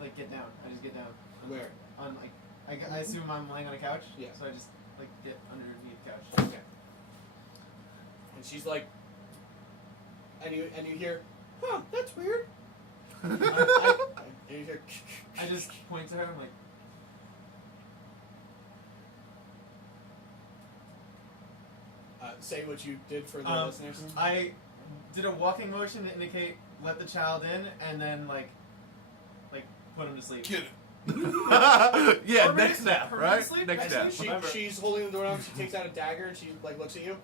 like get down. I just get down. Where? On like, I assume I'm laying on a couch. Yeah. So I just like get underneath the couch. Okay. And she's like, and you hear, huh? That's weird. And you hear. I just point to her. I'm like. Say what you did for the listeners. I did a walking motion to indicate let the child in, and then like put him to sleep. Get it. Yeah, next step, right? Next step. She's holding the door down. She takes out a dagger and she like looks at you.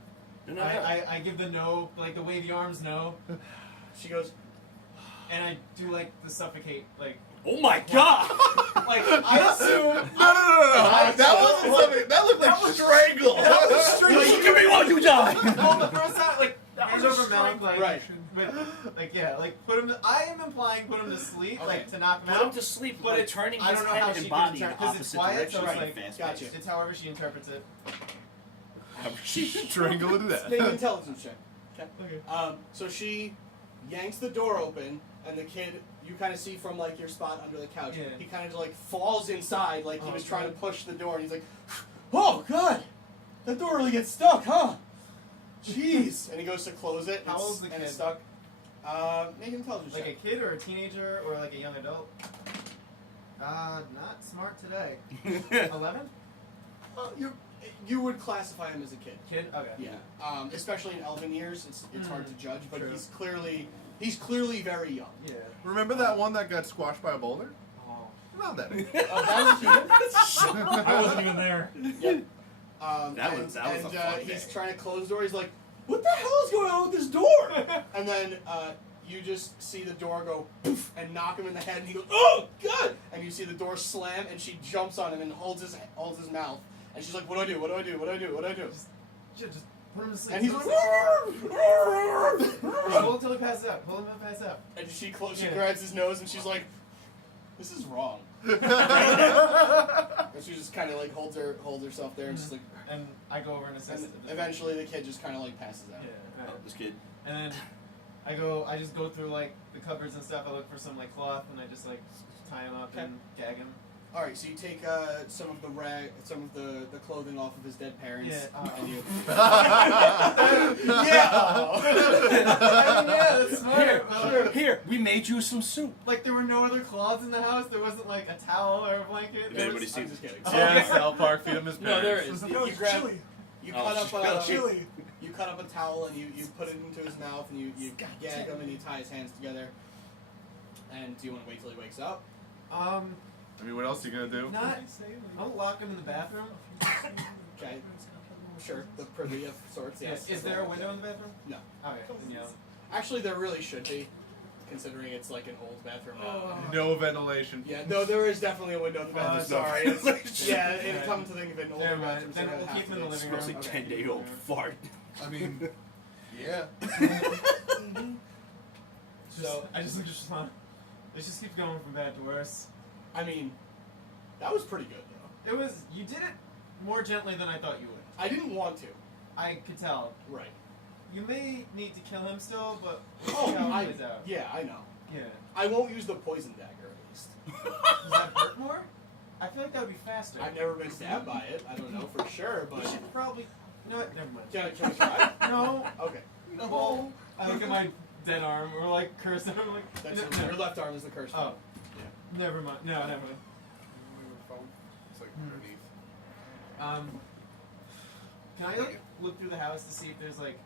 I give the no, like the wavy arms no. She goes, and I do like the suffocate like. Oh my god! Like I assume. No. That wasn't something. That looked like strangle. That was strangle. Give me one, you die! Well, the first time, like hands over Malok, like right. But, like yeah, like put him. I am implying put him to sleep, Okay. like to knock him Put him out. to sleep, But but it's turning I his don't know how head she and can body in interpret the because it's opposite quiet, direction. so it's Right, like fast gotcha. paced. it's however she interprets it. She strangled it to death. make an intelligence check. Okay. So she yanks the door open, and the kid, you kind of see from like your spot under the couch, Yeah. he kind of like falls inside, like he Oh, was trying to God. push the door, and he's like, "Oh God, that door really gets stuck, huh? Jeez!" And he goes to close it, and, How old's the and it's kid? stuck. Make an intelligence Like a check. kid or a teenager or like a young adult. Not smart today. 11? You would classify him as a kid. Kid? Okay. Yeah. Especially in elven years, it's hard to judge, but True. he's clearly very young. Yeah. Remember that one that got squashed by a boulder? Oh. Not that. I wasn't even there. Yep. That was a fun he's day. trying to close the door. He's like, "What the hell is going on with this door?" And then you just see the door go poof and knock him in the head, and he goes, "Oh God!" And you see the door slam, and she jumps on him and holds his mouth, and she's like, "What do I do? What do I do? What do I do? What do I do?" Just put him to sleep. And he's like, hold until he passes out. Hold him until he passes out. and she Yeah. grabs his nose, and she's like, "This is wrong." And she just kind of like holds herself there, and she's like, And I go over and assist. and eventually the kid just kind of like passes out. Yeah. Oh, this kid. And then I just go through like the cupboards and stuff. I look for some like cloth and I just like tie him up and gag him. All right, so you take some of the clothing off of his dead parents. Yeah. And you, Yeah, that's smart. Here, we made you some soup. Like there were no other cloths in the house. There wasn't like a towel or a blanket. Did anybody see I'm just kidding. Yeah, South Park, feed him his No, there parents. is. No, You it's grab. chili. You Oh, cut up Chili. You cut up a towel and you put it into his mouth and you gag him and you tie his hands together. And do you want to wait till he wakes up? I mean, what else are you gonna do? Not. I'll lock him in the bathroom. Okay. Sure. The privy of sorts. Yes. Is there a window in the bathroom? No. Okay. Then yeah. Actually, there really should be, considering it's like an old bathroom. No ventilation. Yeah. No, there is definitely a window in the bathroom. Sorry. It's, yeah. It Right. come to think of it, in older Never mind. bathrooms. Then there we'll have keep to him in the be. living room. Smells like Okay. 10-day-old fart. I mean, yeah. So I just look at Sean. It just keeps going from bad to worse. I mean, that was pretty good though. It was. You did it more gently than I thought you would. I didn't want to. I could tell. Right. You may need to kill him still, but we'll see how it plays out. Yeah, I know. Yeah. I won't use the poison dagger at least. Does that hurt more? I feel like that would be faster. I've never been stabbed by it. I don't know for sure, but You should probably. You know what? Never mind. can we try? No. Okay. No. I look at my dead arm or like cursed arm. Like, That's no. your left arm is the cursed Oh. one. Never mind. No, never mind. It's like underneath. Can I look through the house to see if there's like,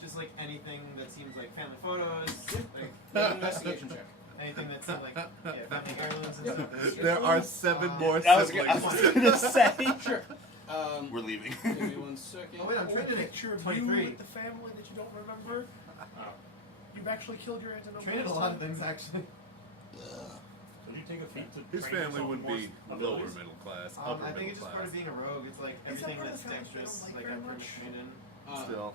just like anything that seems like family photos, like Make an investigation check. anything that's like family heirlooms and stuff. There are 7 more I was siblings. gonna say. Sure. We're leaving. Give me 1 second. Oh wait, I'm training at Picture of you 23. with the family that you don't remember. You've actually killed your aunt and uncle. Training a lot of things actually. Did you take a feat to His train family yourself wouldn't more be lower abilities? middle class, I upper think it's middle just part class. of being a rogue. It's like Is that everything part of that's the family they dexterous, don't like like very I'm pretty much? trained in. Still,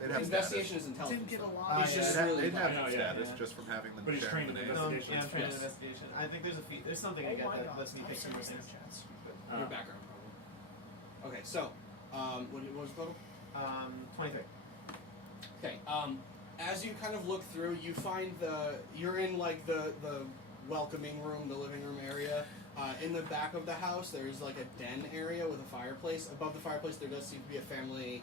they'd have Investigation status. is intelligence. Didn't get a though. lot. He's Yeah. just They'd really have I know, yeah, status yeah. just from having them But he's share trained in the name. No, investigation. yeah, I'm trained in Yes. investigation. I think there's a feat. There's something I get that lets me pick some more things. Your background problem. Okay, so what was the total? 23. Okay. As you kind of look through, you find you're in like the welcoming room, the living room area. In the back of the house, there's like a den area with a fireplace. Above the fireplace, there does seem to be a family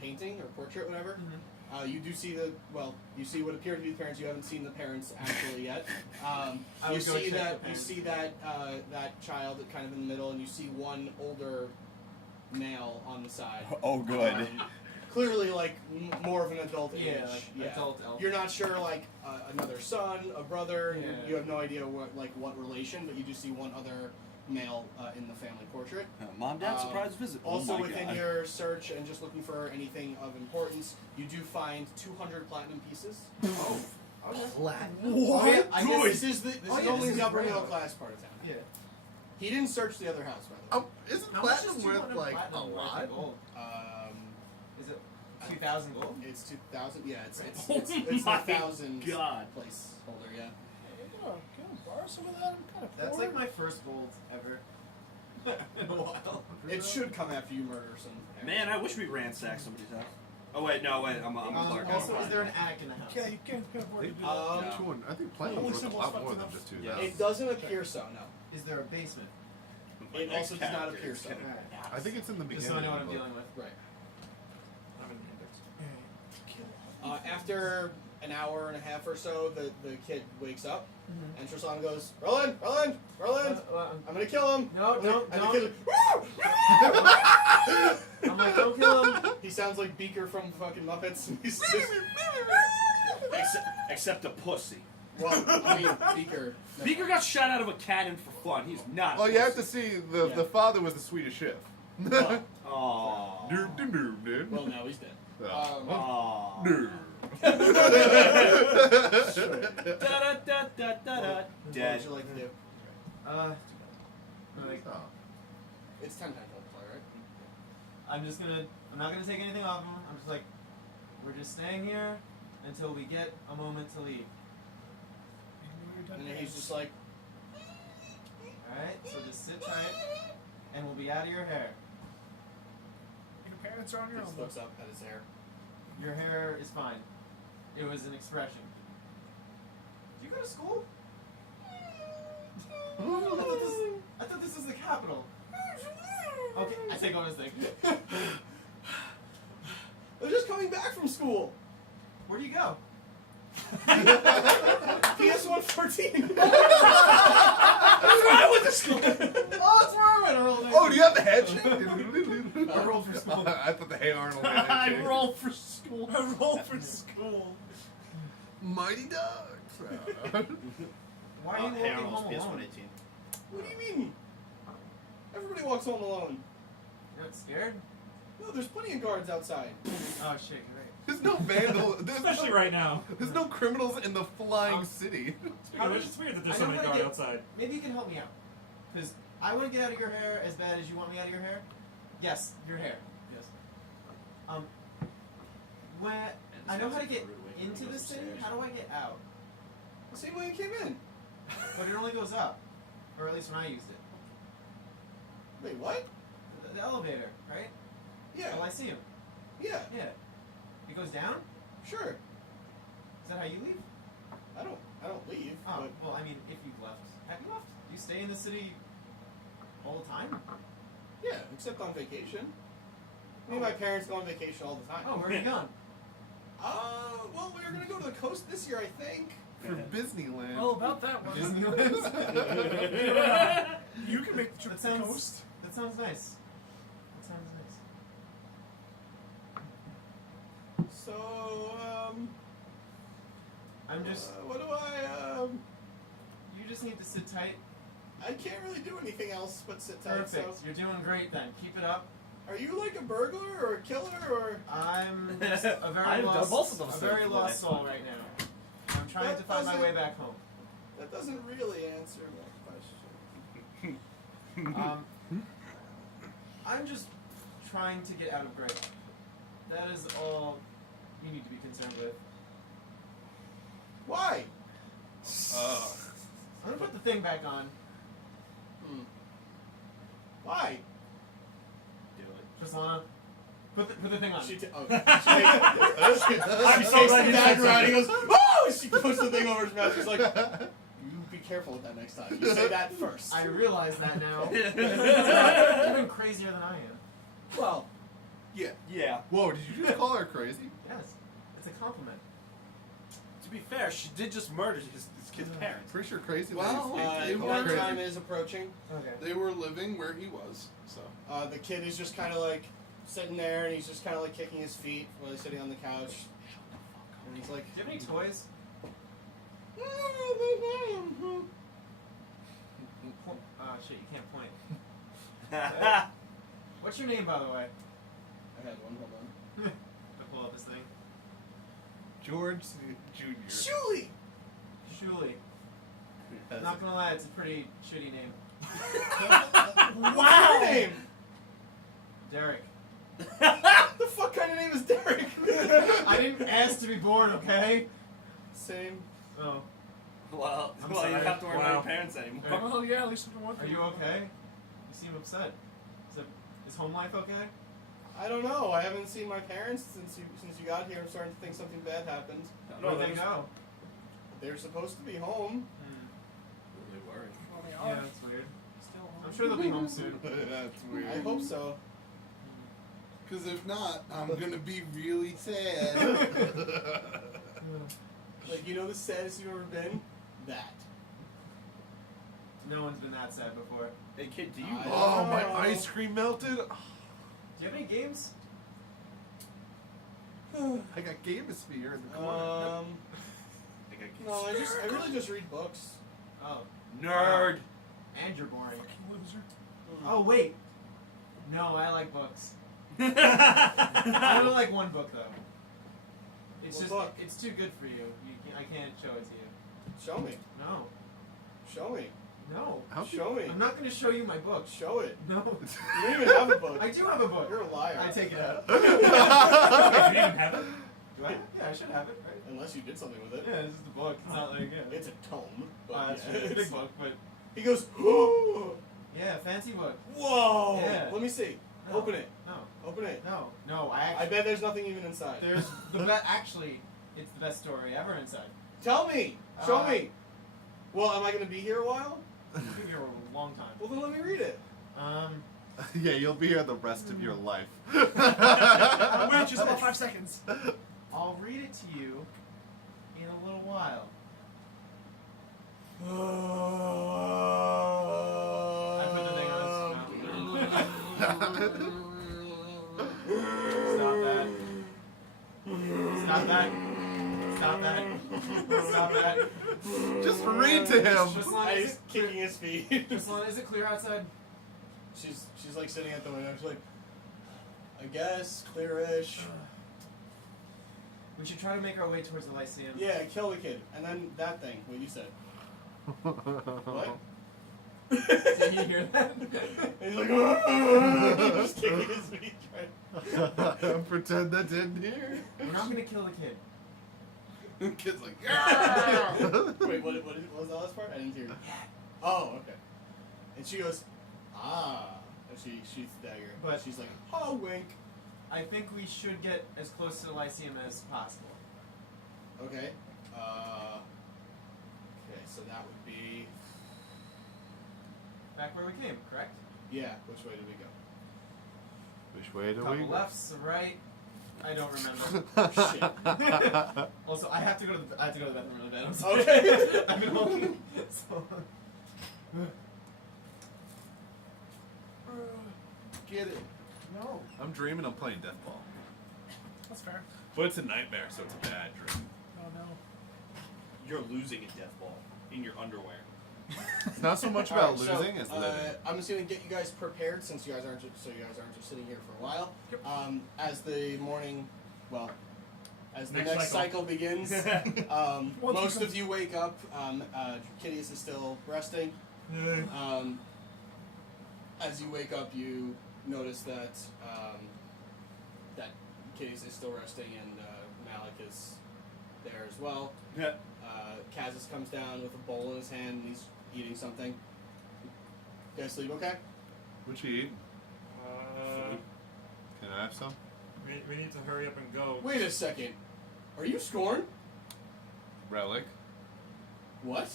painting or portrait, whatever. You do see you see what appear to be the parents. You haven't seen the parents actually yet. You see that child kind of in the middle, and you see one older male on the side. Oh, good. Clearly, like more of an adult age. Yeah, adult elf. You're not sure, like another son, a brother. Yeah. You have no idea what relation, but you do see one other male in the family portrait. Mom, Dad, surprise visit. Also, oh my within God. your search and just looking for anything of importance, you do find 200 platinum pieces. Oh. Platinum. Oh, yeah, I guess This is only the upper middle regular. class part of town. Yeah. He didn't search the other house, by the way. Isn't How much is platinum worth 200 like a platinum worth lot? of gold? Is it 2,000 gold? It's 2,000. Yeah, it's Oh the my 1,000 God. placeholder. Yeah. Can I borrow some of that? I'm kind of That's poor. like my first gold ever. In a while. It should come after you murder some. Man, I wish we ransacked somebody's house. Oh wait, no, wait, I'm Clark. Also, is there an attic in the house? Yeah, you can't afford to do that. Um, I think platinum Only worth a symbols lot fucked more than enough. just 2,000. Yeah. It doesn't appear so. No. Is there a basement? My It next also does not character appear is so. gonna- Alright. I think it's in the beginning. Just so I know what I'm of the dealing with. Right. I'm in the index. Kill. After an hour and a half or so, the kid wakes up, and Tristan goes, Roland, Roland, Roland, I'm gonna kill him. No, no, and don't. The kid, I'm like, don't kill him. he sounds like Beaker from fucking Muppets. He's just, Except a pussy. well, I mean, Beaker. Beaker got shot out of a cannon for fun. He's not. Well, a you have to pussy. see the father was the Swedish chef. Well, Aww. Doop, doop, doop, dude. well, now he's dead. Aww. Doop. Da-da-da-da-da-da. What Dead. would you like to do? Like, Oh. It's 10 times multiply, right? I'm not gonna take anything off him. I'm just like, we're just staying here until we get a moment to leave. And then he's just like, Alright, so just sit tight, and we'll be out of your hair. Your parents are on he your own. just looks up at his hair. Your hair is fine. It was an expression. Did you go to school? I thought this was the capital. Okay, I take on his thing. They're just coming back from school. Where do you go? PS114. I went to school. Oh, that's where I went, Arnold. Oh, do you have the head shake? I rolled for school. I thought the Hey Arnold I head shake. roll for school. I roll for school. Mighty Ducks. Why are you walking home alone? PS118. What do you mean? Everybody walks home alone. You're not scared? No, there's plenty of guards outside. Oh shit, you're right. There's no vandal. Especially right now. There's no criminals in the flying city. How It's does- weird that I there's know so many how to guards get- outside. Maybe you can help me out. Because I want to get out of your hair as bad as you want me out of your hair. Yes, your hair. Yes. When I know how to get into the city, how do I get out? The same way you came in. But it only goes up. Or at least when I used it. Wait, what? The elevator, right? Yeah. Oh, I see him. Yeah. Yeah. It goes down? Sure. Is that how you leave? I don't leave. Oh, But well, I mean, if you've left. Have you left? Do you stay in the city all the time? yeah, except on vacation. Me and my parents go on vacation all the time. Oh, where are you gone? Well, we were gonna go to the coast this year, I think. For Disneyland. Well, about that one. Disneyland? You can make the trip That to the sounds- coast. That sounds nice. That sounds nice. So, I'm just. what do You just need to sit tight. I can't really do anything else but sit tight. Perfect. So, You're doing great then. Keep it up. are you like a burglar or a killer or? I'm just a very I've done lost, both of those a very things. lost soul right now. I'm trying That to find my doesn't- way back home. That doesn't really answer my question. I'm just trying to get out of Grey. That is all you need to be concerned with. Why? I'm gonna put the thing back on. Why? Do it. Just wanna put the thing on. She takes I'm the so glad you dagger said out. He goes, "Oh!" She puts the thing over his mouth. She's like, "You be careful with that next time. You say that first. I realize that now. You're even crazier than I am. Well, Yeah. Yeah. Whoa, did you just call her crazy? Yes, it's a compliment. To be fair, she did just murder his kid's parents. Pretty sure crazy Well, ladies. they call were her crazy. time is approaching. Okay. They were living where he was, so. The kid is just kind of like sitting there, and he's just kind of like kicking his feet while he's sitting on the couch. And he's like, Do you have any toys? Shit, you can't point. What's your name, by the way? I had one. Hold on. I pull up this thing. George Jr. Shuli. Shuli. Has Not gonna lie, it's a pretty shitty name. What's your name? Derek. The fuck kind of name is Derek? I didn't ask to be born, okay? Same. Oh. Well, I'm you sorry. don't have to worry about Wow. your parents anymore. Well, yeah, at least I'm one. Are you okay? You seem upset. Is home life okay? I don't know. I haven't seen my parents since you got here. I'm starting to think something bad happened. Where'd they go? They're supposed to be home. Really worried. Well, they Yeah, are. that's weird. Still I'm sure they'll be home soon. That's weird. I hope so. Because if not, I'm gonna be really sad. Like, you know the saddest you've ever been? That. No one's been that sad before. Hey kid, do you? I- Oh, my ice cream melted. Do you have any games? I got Gamosphere in the corner. No, I really just read books. Oh. Nerd. And you're boring. Fucking loser. Oh, wait. No, I like books. I only like one book, though. It's What just, book? it's too good for you. I can't show it to you. Show me. No. Show me. No. Show me. I'm not going to show you my book. Show it. No. You don't even have a book. I do have a book. You're a liar. I take it out. You even have it? Do I? Yeah, I should have it, right? Unless you did something with it. Yeah, it's just a book. It's not like, yeah. It's a tome. But That's yeah, true. It's a it's- big book, but He goes, whoa! yeah, fancy book. Yeah. Yeah. Let me see. No. Open it. No. Open it. No, I I actually. bet there's nothing even inside. There's the best. Actually, it's the best story ever inside. Tell me. Show Uh, me. Well, am I going to be here a while? I've been here a long time. Well, then let me read it. Yeah, you'll be here the rest of your life. Wait, just about 5 seconds. I'll read it to you in a little while. I put the thing on his mouth. Stop that. Stop that. Stop that. Stop that. Just read to him. Trislan, is He's it, kicking his feet. Trislan, is it clear outside? She's like sitting at the window. She's like, I guess, clearish. We should try to make our way towards the Lyceum. Yeah, kill the kid. And then that thing, what you said. What? Did you hear that? And he's like, just kicking his feet. Right? Pretend that didn't hear. We're not gonna kill the kid. The kid's like, Wait, what was the last part? I didn't hear. Oh, okay. And she goes, ah. And she shoots the dagger. But- she's like, oh, wink. I think we should get as close to the Lyceum as possible. Okay. Okay, so that would be. Back where we came, correct? Yeah, which way did we go? Which way do Couple we lefts, a right. I don't remember. go? Also, I have to go to the bathroom really bad. I'm sorry. Okay. I've been walking so long. get it. No, I'm dreaming I'm playing Death Ball. that's fair. But it's a nightmare, so it's a bad dream. Oh no. You're losing a death ball in your underwear. It's not so much about Alright, so, losing as living. I'm just gonna get you guys prepared since you guys aren't just sitting here for a while. Yep. As the morning, well, as the Next next cycle begins, Once most we of you wake up. Kitteus is still resting. As you wake up, you notice that that Kitteus is still resting and Malok is there as well. Yeah. Kazis comes down with a bowl in his hand and he's eating something. You guys sleep okay? What you eat? Food. Can I have some? We need to hurry up and go. Wait a second. Are you Scorn? Rellik. What?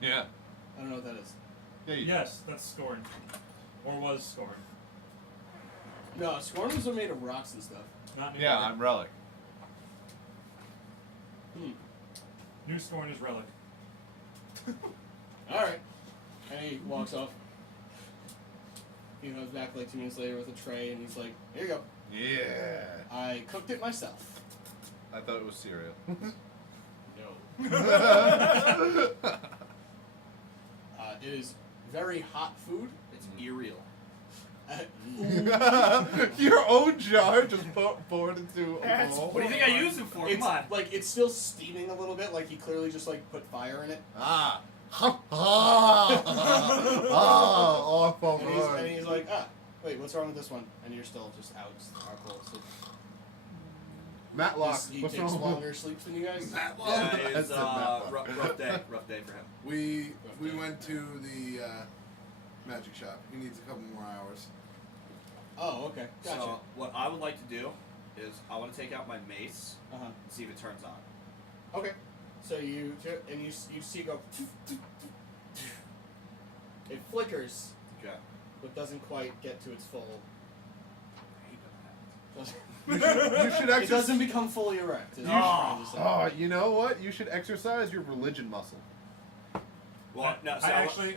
Yeah. I don't know what that is. Yeah, you Yes, that's Scorn. Or was Scorn. No, Scorpions are made of rocks and stuff. Not do. anymore. Yeah, I'm Rellik. New Scorn is Rellik. Alright. And he walks off. He comes back like 2 minutes later with a tray and he's like, here you go. Yeah. I cooked it myself. I thought it was cereal. No. It is very hot food. It's Ariel. Your own jar just poured into a That's bowl. What do you think I use it for? It's Come on. like it's still steaming a little bit, like he clearly just like put fire in it. Ah. Ha ha. Ah. Awful. And he's like, wait, what's wrong with this one? And you're still just out. Cool. So Matlock. he What's takes wrong? longer sleeps than you guys. Matlock. Yeah, it was That's a Matlock. rough day. Rough day for him. We went to the magic shop. He needs a couple more hours. Oh, okay, gotcha. So what I would like to do is I want to take out my mace Uh-huh. and see if it turns on. Okay. So you see it go. It flickers, Okay. but doesn't quite get to its full. You should It exercise. doesn't become fully erect. Is what I'm trying to say. Oh, you know what? You should exercise your religion muscle. Well, no. So I actually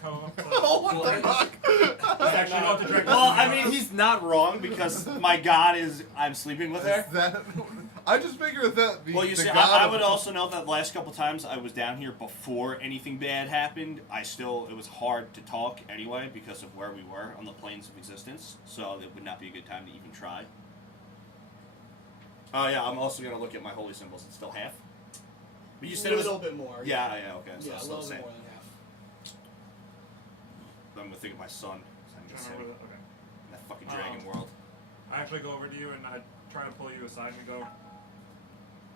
come up to... Oh, what the fuck? I actually go up to Drekas. Well, I mean, he's not wrong because my god is I'm sleeping with her. Is that? I just figured that. Well, you the see, god I of- would also note that the last couple times I was down here before anything bad happened, it was hard to talk anyway because of where we were on the planes of existence, so it would not be a good time to even try. Oh yeah, I'm also going to look at my holy symbols. It's still half. But you A said it was... little bit more. Yeah, okay, so Yeah, it's a still little the bit same. more than half. I'm going to think of my son. I'm just Okay. in that fucking dragon world. I actually go over to you and I try to pull you aside and go,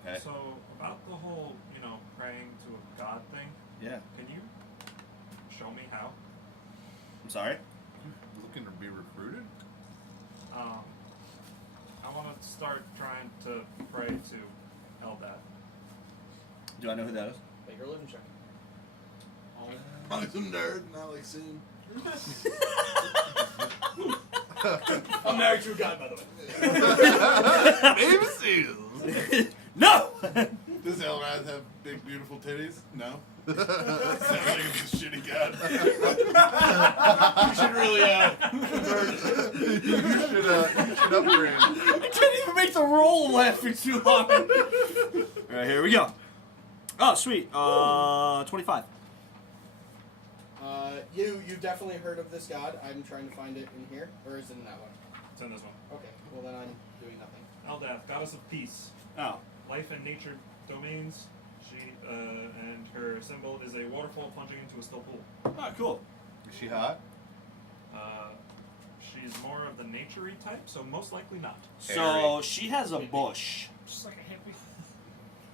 Okay. so about the whole, praying to a god thing, Yeah. can you show me how? I'm sorry? Looking to be recruited? I want to start trying to pray to Eldath. Do I know who that is? Make your religion check. Probably some nerd, not like soon. I'm married to a god, by the way. Baby seals. No! Does Elrond have big, beautiful titties? No. Sounds like it's a shitty god. You should really convert it. You should upgrade. I can't even make the roll laughing too hard. Alright, here we go. Oh, sweet. 25. You've definitely heard of this god. I'm trying to find it in here, or is it in that one? It's in this one. Okay. Well, then I'm doing nothing. Eldath, goddess of peace, Oh. life and nature domains. She and her symbol is a waterfall plunging into a still pool. Oh, cool. Is she hot? She's more of the nature-y type, so most likely not. So, she has a bush. Just like a hippie.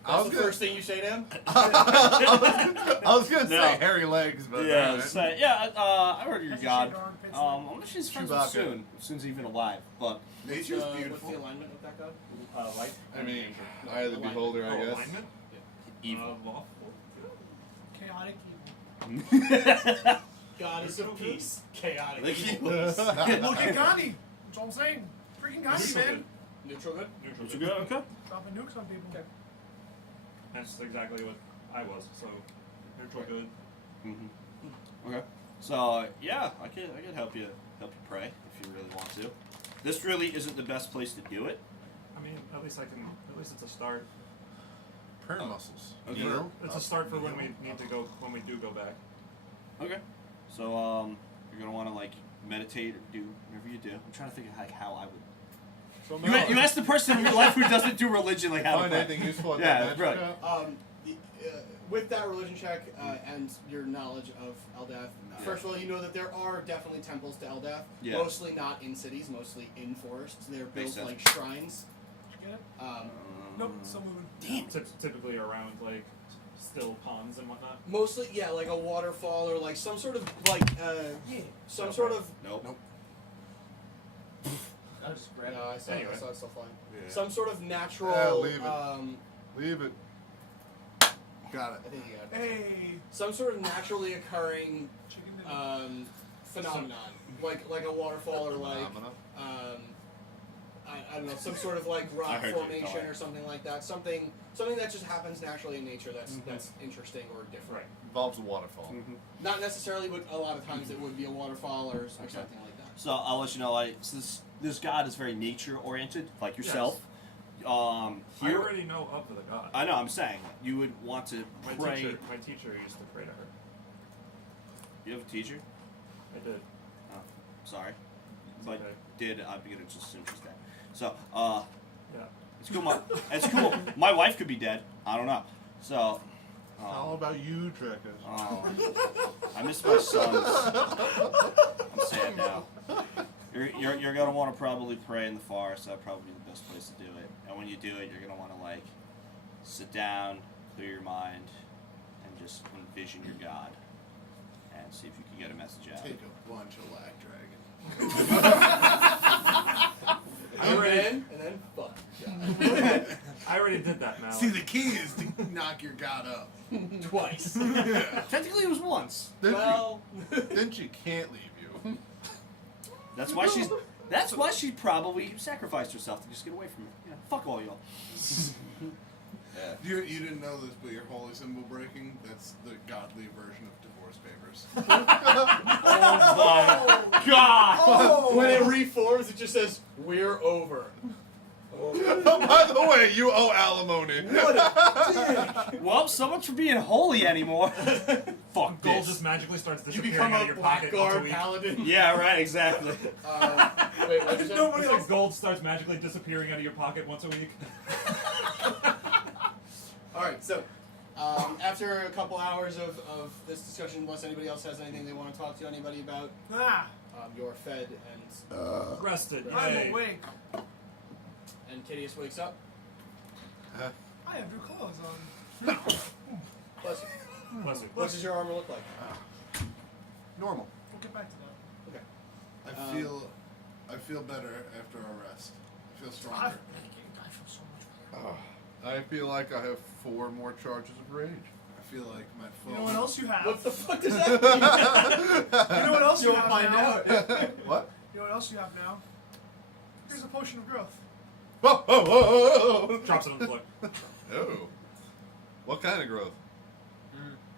That's the first thing you say to him? I was gonna say No. hairy legs, but Yeah, alright. I heard your Has a god. shaved armpits. I wonder if she's friends with Chewbacca. Soon. If Soon's even alive. But, Nature's What's beautiful. the alignment with that god? light? I mean, eye of the beholder, I guess. Alignment? Evil. Lawful? Chaotic evil. Goddess of peace. Chaotic Like evil. Look at Gandhi. That's all I'm saying. Freaking Gandhi, Neutral man. good. Neutral good? Neutral What's good. good? Okay. Dropping nukes on people. Okay. That's exactly what I was, so neutral good. Okay. So, yeah, I could help you pray if you really want to. This really isn't the best place to do it. I mean, at least it's a start. Prayer muscles. Okay. You know? It's a start for when we need to go, when we do go back. Okay. So, you're gonna want to meditate or do whatever you do. I'm trying to think of how I would. So You asked the person in your life who doesn't do religion how to find pray. anything useful at Yeah, that right. magic shop? With that religion check and your knowledge of Eldath, first of all, you know that there are definitely temples to Eldath. Yeah. Mostly not in cities, mostly in forests. They're built Makes sense. like shrines. Did you get it? Nope. Still moving. Damn. Typically around still ponds and whatnot. Mostly, yeah, like a waterfall or like some sort of some sort of. Nope. I just grab No, I saw Anyway. it still flying. Yeah. Some sort of natural. Yeah, leave it. Leave it. Got it. I think you got it. Hey. Some sort of naturally occurring Chicken dinner. phenomenon, like a waterfall or like Phenomena. I don't know, some sort of like I rock heard you, formation Colin. or something like that. Something that just happens naturally in nature that's interesting or different. Right. Involves a waterfall. Not necessarily, but a lot of times it would be a waterfall or something like that. So I'll let you know, like, since this god is very nature oriented, like yourself. I Here, already know of the god. I know. I'm saying you would want to My pray. teacher used to pray to her. You have a teacher? I did. Oh, sorry, It's but okay. did I'm gonna just assume she's dead. So Yeah. it's cool. It's cool. My wife could be dead. I don't know. So. How about you, Drekas? Oh, I miss my sons. I'm sad now. You're gonna want to probably pray in the forest. That'd probably be the best place to do it. And when you do it, you're gonna want to like sit down, clear your mind, and just envision your God, and see if you can get a message out. Take a bunch of black dragon. And then fuck. I already did that, Malok. See, the key is to knock your god up. Twice. Yeah. Technically, it was once. Then she can't leave you. That's why she's. That's why she probably sacrificed herself to just get away from it. Yeah, fuck all y'all. Yeah. You didn't know this, but your holy symbol breaking, that's the godly version of divorce papers. Oh my god! When it reforms, it just says, "We're over." By the way, you owe alimony. What a dick! Well, so much for being holy anymore. Fuck Gold this. just magically starts You disappearing become out a of your pocket once a blackguard week. paladin. Yeah, right. Exactly. Wait, what did you say? Nobody It's else. like gold starts magically disappearing out of your pocket once a week. Alright, so after a couple hours of this discussion, unless anybody else has anything they want to talk to anybody about, Ah, you're fed and Rested. I'm Yay. awake. Kitteus wakes up. I have new clothes on. Bless you. Bless you. What does your armor look like? Normal. We'll get back to that. Okay. I feel better after our rest. I feel I stronger. feel so much better. I feel like I have 4 more charges of rage. I feel like my phone. You know what else you have? What the fuck does that mean? You know what else you You'll have find now? out. What? You know what else you have now? Here's a potion of growth. Whoa, whoa, whoa, whoa, whoa. Drops it on the floor. Oh. What kind of growth?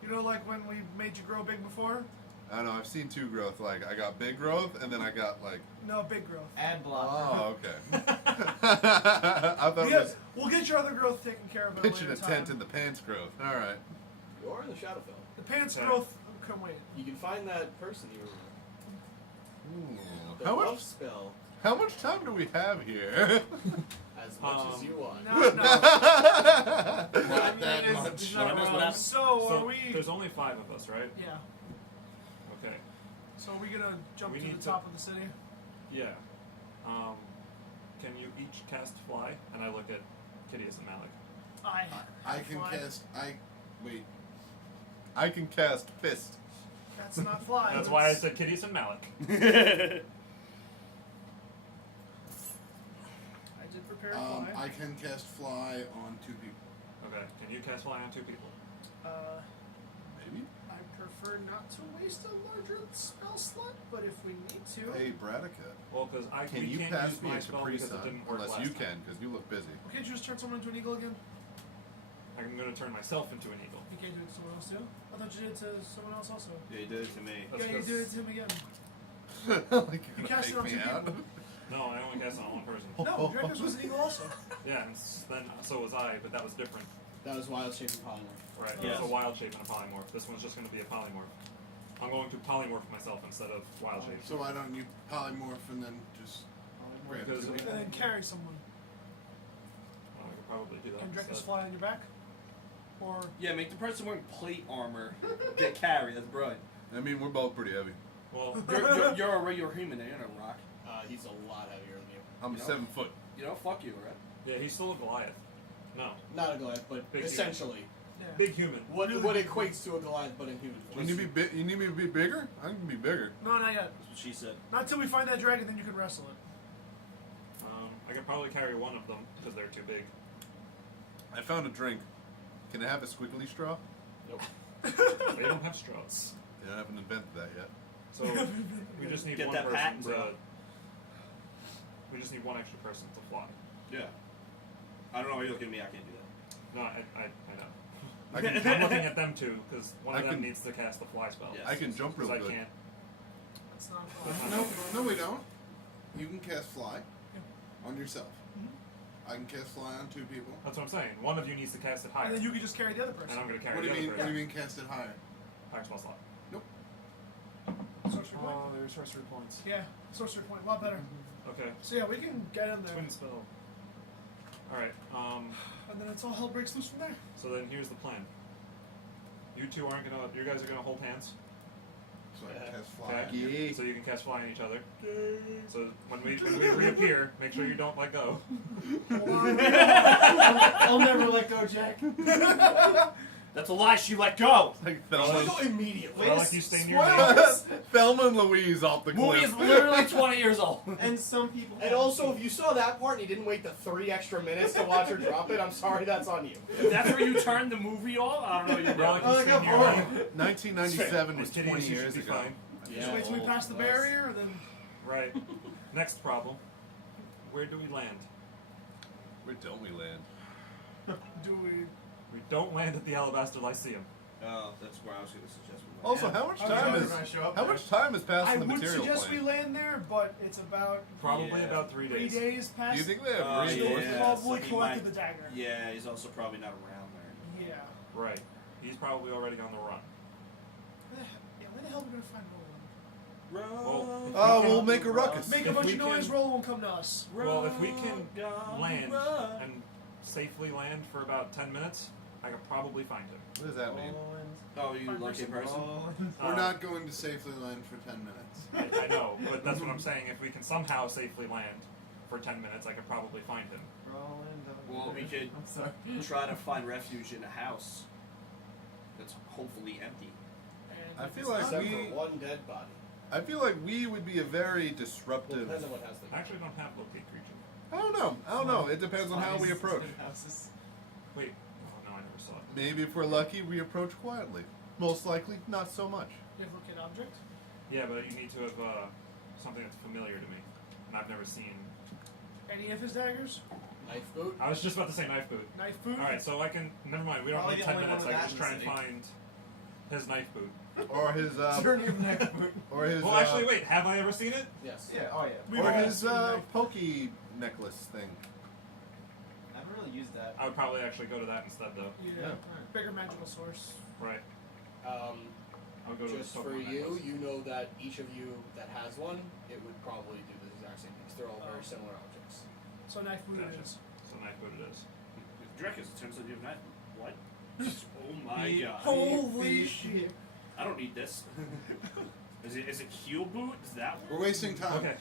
You know, like when we made you grow big before? I don't know, I've seen 2 growth. Like, I got big growth, and then I got, like... No, big growth. Ad blocker. Oh, okay. I thought it was We'll get your other growth taken care of. at a pitching a later tent time. in the pants growth. All right. You're in the Shadowfell. The pants Yeah. growth can wait. You can find that person you were. The How love much? spell How much time do we have here? as much as you want. No, no. Not that It's- much. it's not What around. happened? So, So are we? there's only 5 of us, right? Yeah. Okay. So are we gonna jump We to need the to- top of the city? Yeah. Can you each cast fly? And I look at Kitteus and Malok. I can fly. cast. Wait. I can cast fist. That's not fly. That's why I said Kitteus and Malok. I did prepare a fly. I can cast fly on 2 people. Okay. Can you cast fly on 2 people? Maybe. I prefer not to waste a larger spell slot, but if we need to. Hey, Bradica, Well, because can we you can't pass use me my a spell Capri because it Sun? didn't work Unless last you time. can, because you look busy. Well, can't you just turn someone into an eagle again? I'm going to turn myself into an eagle. You can't do it to someone else too? I thought you did it to someone else also. Yeah, you did it to me. That's Yeah, you because- did it to him again. Like You you're cast it gonna on fake 2 me out? people. No, I only cast it on 1 person. No, Drekas was an eagle also. Yeah, and then so was I, but that was different. That was wild shape and polymorph. Right. Yes. It was a wild shape and a polymorph. This one's just going to be a polymorph. I'm going to polymorph myself instead of wild shape. So why don't you polymorph and then just grab Because 2 And people? then carry someone. Well, I could probably do that. Can Drekas instead. fly on your back? Or Yeah, make the person wearing plate armor get carry. That's brilliant. I mean, we're both pretty heavy. Well, You're a regular human. You're not a rock. He's a lot heavier than you. I'm You know? 7 foot. You know, fuck you, right? yeah, he's still a Goliath. No, Not a Goliath, but Big essentially. yeah. big human. What equates to a Goliath but in human You form? need, you need me to be bigger? I can be bigger. No, not yet. That's what she said. Not till we find that dragon, then you can wrestle it. I could probably carry one of them because they're too big. I found a drink. Can it have a squiggly straw? Nope. They don't have straws. They haven't invented that yet. So we just need Get one that person patent, to. bro. We just need one extra person to fly. Yeah. I don't know why you're looking at me. I can't do that. No, I know. I can, I'm looking at them too because one of I them can- needs to cast the fly spell. Yes. I can jump real Because I good. can't. That's not fun. No, we don't. You can cast fly on yourself. I can cast fly on 2 people. That's what I'm saying. One of you needs to cast it higher, And then you can just carry the other and person. I'm going to carry What do the you mean? other What do person. you mean cast it higher? Higher spell slot. Sorcery point. Oh, there's sorcery points. Yeah, sorcery point. A lot better. Okay. So yeah, we can get in there. Twin spell. All right. And then it's all hell breaks loose from there. So then here's the plan. You two aren't gonna. You guys are gonna hold hands. So I can cast fly. Okay. on you. Yeah. So you can cast fly on each other. So when we reappear, make sure you don't let go. I'll never let go, Jack. That's a lie. She let go. Like I'll Thelma, go immediately. I like you stay near me. Spoilers! Thelma and Louise off the Movie cliff. is literally 20 years old. And some people. And also, if you saw that part and you didn't wait the 3 extra minutes to watch her drop it, I'm sorry, that's on you. If that's where you turned the movie off, I don't know. You're Relic, wrong. you I stay got near bored. me. 1997 was Kitteus, 20 you should years be ago. fine. Just wait till we pass the barrier, and then Right. Next problem. Where do we land? Where don't we land? do we? We don't land at the Alabaster Lyceum. Oh, that's where I was going to suggest we Also, land. how much I was time wondering is if I show up how there. much time has passed I in the would material suggest plane? we land there, but it's about Probably Yeah. about 3 days. 3 days past. Do you think they have Oh, reinforcements? yeah. Probably so he collected might- the dagger. Yeah, he's also probably not around there. Yeah. Right. He's probably already on the run. Where the hell are we gonna find Roland? Well, if Oh, we we'll can- make a ruckus. Make a If bunch we of noise. can- Roland won't come to us. Well, if we can Run, land run. and safely land for about 10 minutes, I could probably find him. What does that mean? Oh, you lucky person. We're not going to safely land for 10 minutes. I know, but that's what I'm saying. If we can somehow safely land for 10 minutes, I could probably find him. Well, we could I'm sorry. try to find refuge in a house that's hopefully empty. And I feel like Except we for one dead body. I feel like we would be a very Well, disruptive. depends on what house I actually don't have locate creature. I don't know. It depends on how we approach. Houses. Wait. Oh, no, I never saw it. Maybe if we're lucky, we approach quietly. Most likely, not so much. you have look at object. Yeah, but you need to have something that's familiar to me. And I've never seen. Any of his daggers? Knife boot. I was just about to say knife boot. Knife boot. Alright, so I can. Never mind, we don't Probably need the 10 only minutes. one I with can just that try in and the find his knife boot. Or his Journey of neck boot. or his Well, actually, wait, have I ever seen it? Yes. Yeah. Oh yeah. We've or all his seen knife. pokey necklace thing. I haven't really used that. I would probably actually go to that instead, though. Yeah. Yeah. Bigger magical source. Right. I'll go to Just the for Pokemon you, necklace. you know that each of you that has one, it would probably do the exact same things. They're all Oh. very similar objects. So knife boot Gotcha. it is. So knife boot it is. Drekas, it turns out you have knife. What? Oh my god. Holy shit. I don't need this. Is it heel boot? Is that one? We're wasting time. Okay.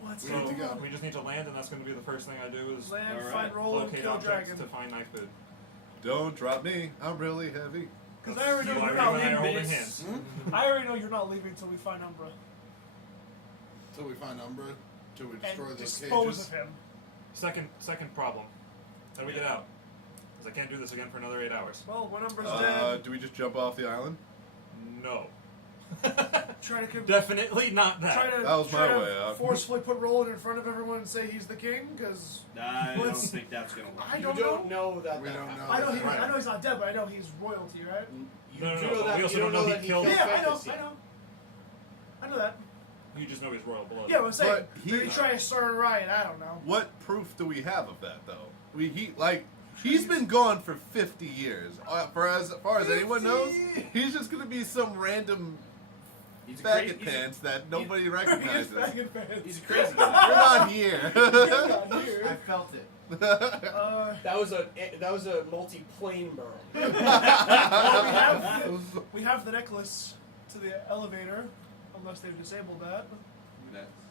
What's We So need to go. we just need to land, and that's going to be the first thing I do is Land, Alright. find roll, and locate kill objects dragon. to find knife boot. Don't drop me. I'm really heavy. Because I already know You you're are not and I are leaving. holding hands. I already know you're not leaving until we find Umbra Until we find Umbra, till we destroy and those dispose cages. of him. Second problem. How do we get out? Because I can't do this again for another 8 hours. Well, when Umbra's dead, Do we just jump off the island? No. try to Definitely not that. try to, That was try my to way out. forcefully put Roland in front of everyone and say he's the king. Because I don't Let's- think that's gonna work. I You don't don't know. know that. We that don't happened. know. I know he, Right. I know he's not dead, but I know he's royalty, right? You No, do no, know but that. we also You don't don't know know that he he killed- killed Yeah, I know, Fantasy. I know. I know that. You just know he's royal blood. Yeah, but I'm saying, But he- maybe try to start a riot. I don't know. What proof do we have of that, though? He's been gone for 50 years. For as far as anyone knows, he's just gonna be some random He's a faggot crazy. pants that nobody He's recognizes. faggot fans. He's a crazy You're guy. not here. You're not I here. felt it. That was a multi-plane burn. Well, we have the necklace to the elevator, unless they've disabled that.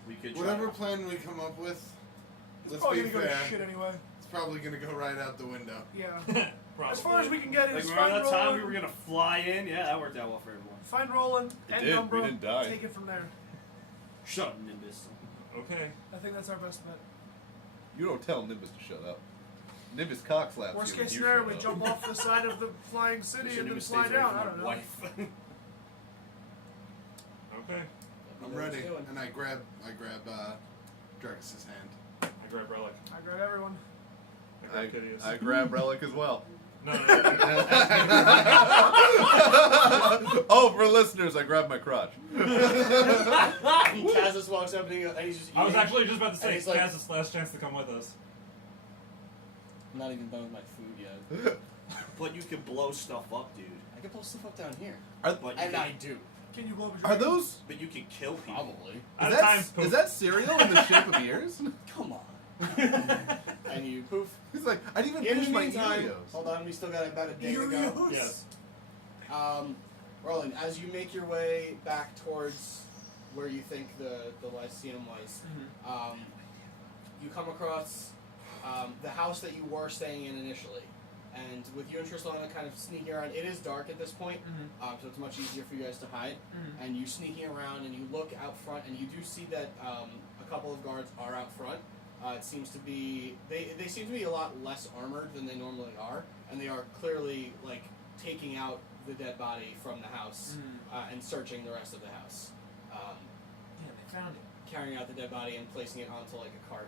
We could try. Whatever plan we come up with, It's let's probably be gonna go fair, to shit anyway. it's probably going to go right out the window. Yeah. Probably. As far as we can get Like is remember find that time we Roland, were gonna fly in? Yeah, that worked out well for everyone. find Roland and did. We Umbra. didn't die. Take it from there. Shut up, Nimbus. Okay. I think that's our best bet. You don't tell Nimbus to shut up. Nimbus cock slaps Worst you. case when you scenario, show we up. jump off the side of the flying city and then Nimbus fly stays away down. from I my don't know. wife. Okay. I'm ready, and I grab Drekas' hand. I grab Rellik. I grab everyone. I grab Kitteus. I grab Rellik as well. No. Oh, for listeners, I grab my crotch. Kaz just walks up and he's just eating. I was actually just about to say, And he's like- Kaz's last chance to come with us. I'm not even done with my food yet. But you can blow stuff up, dude. I can pull stuff up down here. But you And can, I do. Can you blow up a Are dragon? those? but you can kill people. Probably. Out Is of time, that, is that cereal in the shape of ears? Come on. And you poof. He's like, I didn't even In the finish my meantime, Cheerios. hold on, we still got about a day to go. Cheerios? Yes. Roland, as you make your way back towards where you think the Lyceum was, you come across the house that you were staying in initially. And with you and Trislana kind of sneaking around, it is dark at this point, so it's much easier for you guys to hide. And you sneaking around and you look out front and you do see that a couple of guards are out front. It seems to be they seem to be a lot less armored than they normally are, and they are clearly like taking out the dead body from the house and searching the rest of the house. Damn, they found it. Carrying out the dead body and placing it onto like a cart.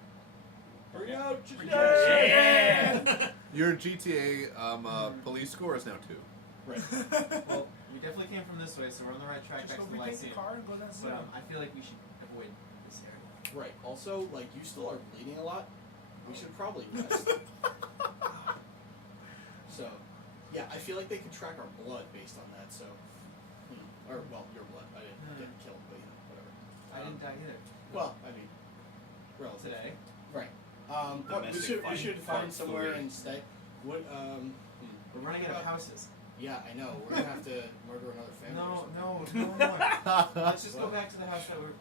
Bring out Yeah. Your GTA police score is now 2. Right. Well, we definitely came from this way, so we're on the right track Just back go to the retake the Lyceum. car and go down But south. I feel like we should avoid this area. Right. Also, like you still are bleeding a lot. We should probably rest. So, yeah, I feel like they could track our blood based on that. So, or well, your blood. I didn't get killed, but you know, whatever. I didn't die either. Well, I mean, relative. Today. Right. We Domestic should fight, find part somewhere 3. and stay. What? We're running out of houses. Yeah, I know. We're gonna have to murder another family. or No something. more. Let's just go back to the house that we're.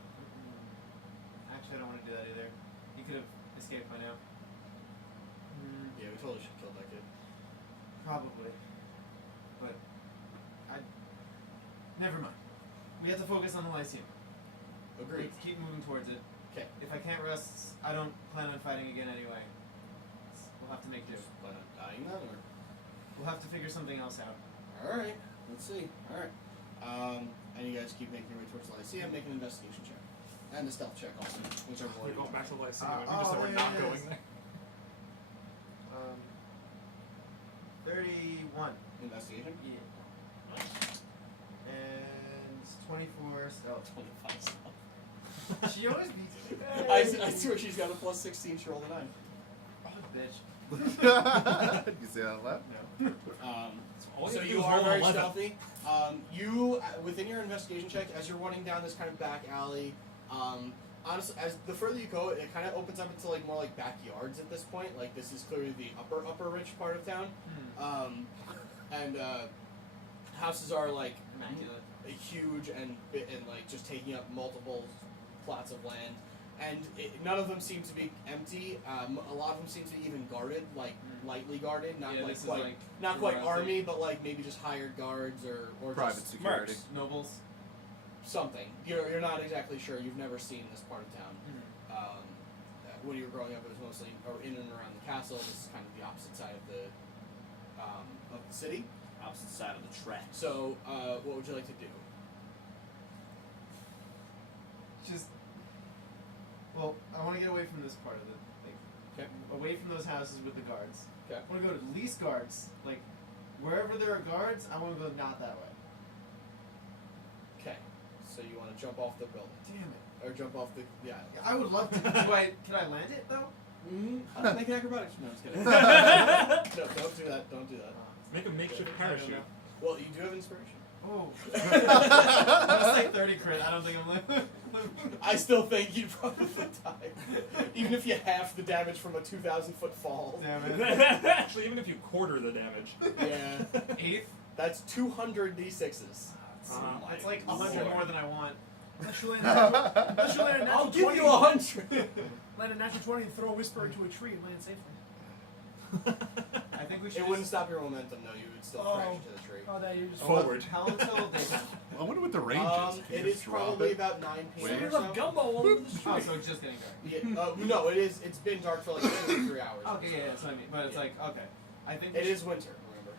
Actually, I don't want to do that either. He could have escaped by now. Yeah, we totally should kill that kid. Probably. But never mind. We have to focus on the Lyceum. Agreed. Let's keep moving towards it. Okay. If I can't rest, I don't plan on fighting again anyway. We'll have to make do. Plan on dying then, or? We'll have to figure something else out. All right. Let's see. All right. And you guys keep making your way towards the Lyceum. Make an investigation check and a stealth check also. Whichever one. We're going back to the Lyceum. Oh, just that we're there not it going is. there. 31. Investigation. Yeah. And 24 stealth. 25. She always beats me. I swear she's got a plus 16. She rolled a 9. Oh, bitch. You see that left? No. All So have to you do is are roll very 11. stealthy. You within your investigation check, as you're running down this kind of back alley, honestly, as the further you go, it kind of opens up into like more like backyards at this point. Like this is clearly the upper rich part of town, and houses are like Immaculate. huge and like just taking up multiple plots of land. And none of them seem to be empty. A lot of them seem to be even guarded, like lightly guarded, not Yeah, like this is quite, like not quite royalty. army, but like maybe just hired guards or Private just security. Mercs. Nobles. something. You're not exactly sure. You've never seen this part of town. When you were growing up, it was mostly in and around the castle. This is kind of the opposite side of the city. Opposite side of the track. So, what would you like to do? Just. Well, I want to get away from this part of the thing. Okay. Away from those houses with the guards. Okay. I want to go to least guards. Like, wherever there are guards, I want to go not that way. Okay. So you want to jump off the building, Damn it. or jump off the I would love to. Can I land it though? Make an acrobatics. No, just kidding. No, don't do that. Don't do that. Make a makeshift parachute. Well, you do have inspiration. Oh. I'm gonna say 30 crit. I don't think I'm living. I still think you'd probably die, even if you half the damage from a 2,000-foot fall. Damn it. Actually, even if you quarter the damage. Yeah, Eighth. that's 200 d6s. It's like 100 more than I want. Unless you land a natural I'll 20, give you 100. land a natural 20 and throw a whisper into a tree and land safely. I think we should. It wouldn't stop your momentum, though. You would still crash into the tree. Oh, that you just Forward. How until daytime? I wonder what the range is. Can It you is just drop probably it? about 9 p.m. So or you so. left gumbo all over the Oh, street. so it's just getting dark. Yeah, no, it's been dark for like 2 or 3 hours. Okay, yeah, that's what I mean. But it's Yeah. like, okay. I think It is winter, remember.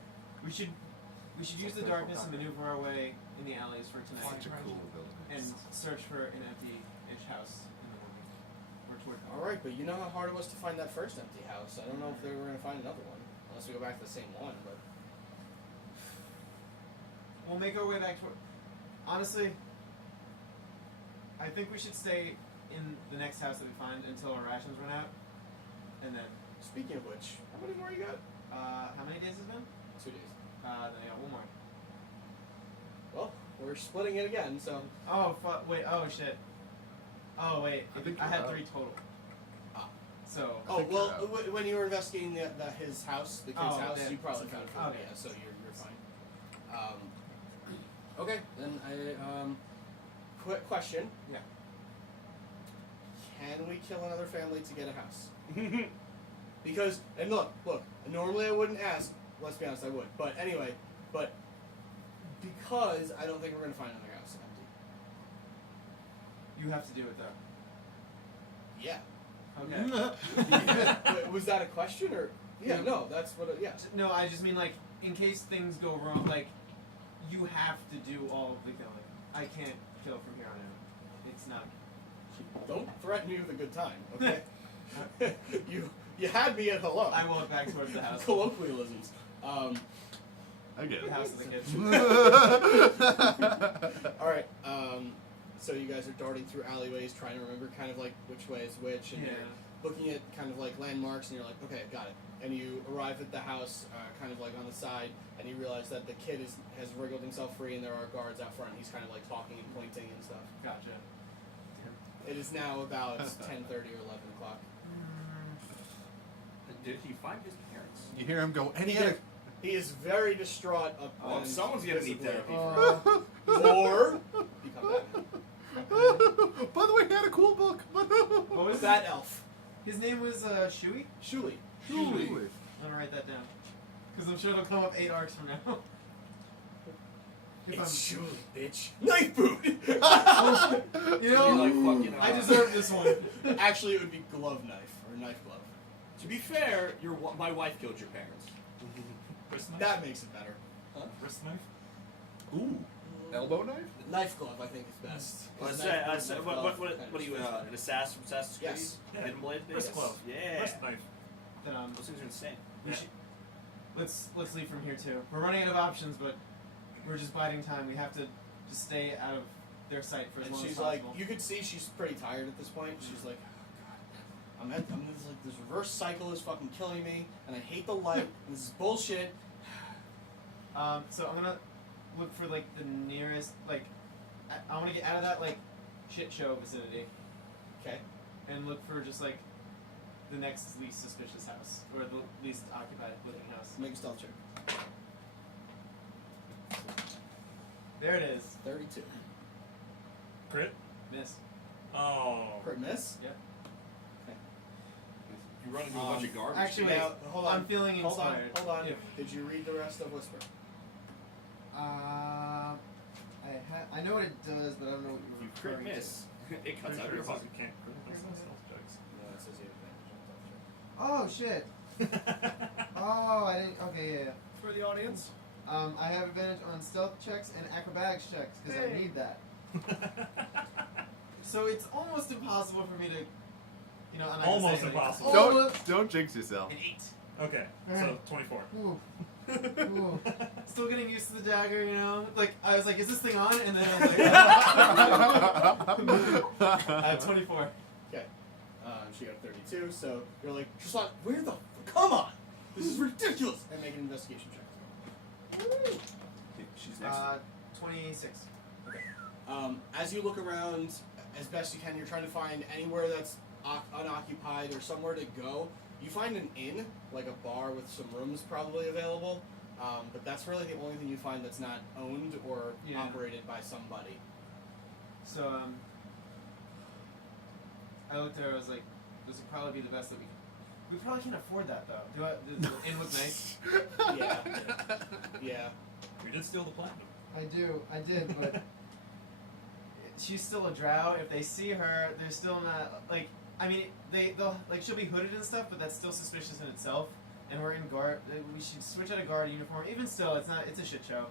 we should use the darkness and maneuver our way in the alleys for tonight Such a cool building. and search for an empty-ish house in the morning. Or toward Alright, but you know how hard it was to find that first empty house. I don't know if they were going to find another one. Unless we go back to the same one, but... We'll make our way back toward. Honestly, I think we should stay in the next house that we find until our rations run out, and then. Speaking of which, how many more you got? How many days has it been? 2 days. Then I got one more. Well, we're splitting it again, so... Oh fuck! Wait! Oh shit! Oh wait! I think I had you're 3 total. Ah. So. Oh, think well, you're out. when you were investigating his house, the kid's Oh, house, yeah. you probably found it. Okay. Yeah, so you're fine. Okay, then quick question. Yeah. Can we kill another family to get a house? Because, and look, normally I wouldn't ask, let's be honest, I would. But anyway, because I don't think we're going to find another house empty. You have to do it though. Yeah. Okay. Wait, was that a question or? Yeah, no, that's what yeah. No, I just mean like in case things go wrong, like you have to do all of the killing. I can't kill from here on out. It's not. Don't threaten me with a good time, okay? you had me at hello. I walk back towards the house. Colloquialisms. I get The it. house of the kids. Alright, so you guys are darting through alleyways trying to remember kind of like which way is which, and Yeah. you're looking at kind of like landmarks, and you're like, okay, got it. And you arrive at the house kind of like on the side, and you realize that the kid has wriggled himself free, and there are guards out front. He's kind of like talking and pointing and stuff. Gotcha. It is now about 10:30 or 11 o'clock. Did he find his parents? You hear him go, and He is very distraught. Oh, someone's gonna need therapy. Or become Batman. By the way, he had a cool book. What was That elf. His name was Shui? Shuli. Truly. I'm gonna write that down. Because I'm sure it'll come up 8 arcs from now. If It's Shuli, bitch. Knife boot! you know, You're like fucking, I deserve this one. Actually, it would be glove knife, or knife glove. To be fair, my wife killed your parents. Wrist knife? That makes it better. Wrist knife? Ooh. Elbow knife? Knife glove, I think, is best. Well, Knife glove, what are you, an assassin from Assassin's Creed? Yes. Yeah. Hidden blade? Wrist glove. Yeah. Wrist knife. Then Those things are insane. we should let's leave from here too. We're running out of options, but we're just biding time. We have to just stay out of their sight for as And long as she's like, possible. you could see she's pretty tired at this point. She's like, oh, God, I'm this, like, this reverse cycle is fucking killing me, and I hate the light, and this is bullshit. So I'm gonna look for like the nearest like I want to get out of that like shit show vicinity Okay. and look for just like the next least suspicious house or the least occupied looking house. Make a stealth check. There it is. 32. Crit? Miss. Oh. Crit miss? Yep. You run into a bunch of garbage. Actually, Now, hold on. I'm feeling Hold on. inspired. Hold on. If, Did you read the rest of Whisper? I know what it does, but I don't know what You you're crit miss. It cuts Pretty out sure your it says fucking. you can't crit against those stealth checks. No, it says you have advantage on stealth check. Oh shit. Oh, I didn't. Okay, yeah. For the audience. I have advantage on stealth checks and acrobatics checks because I Hey. need that. So it's almost impossible for me to, I'm not gonna Almost say anything. impossible. Don't jinx yourself. An 8. Okay, so 24. Ooh. Ooh. Still getting used to the dagger, Like I was like, is this thing on? And then I was like, I have 24. Okay. She got 32, so you're like, just like, where the come on! This is ridiculous! And make an investigation check. She's next. 26. As you look around as best you can, you're trying to find anywhere that's unoccupied or somewhere to go. You find an inn, like a bar with some rooms probably available, but that's really the only thing you find that's not owned or Yeah. operated by somebody. So I looked at her. I was like, this would probably be the best that we probably can't afford that though. Does the inn look nice? Yeah. Yeah. You did steal the platinum. I did, but she's still a drow. If they see her, they're still not like. I mean, they'll like she'll be hooded and stuff, but that's still suspicious in itself. And we're in guard. We should switch out a guard uniform. Even still, it's not. It's a shit show.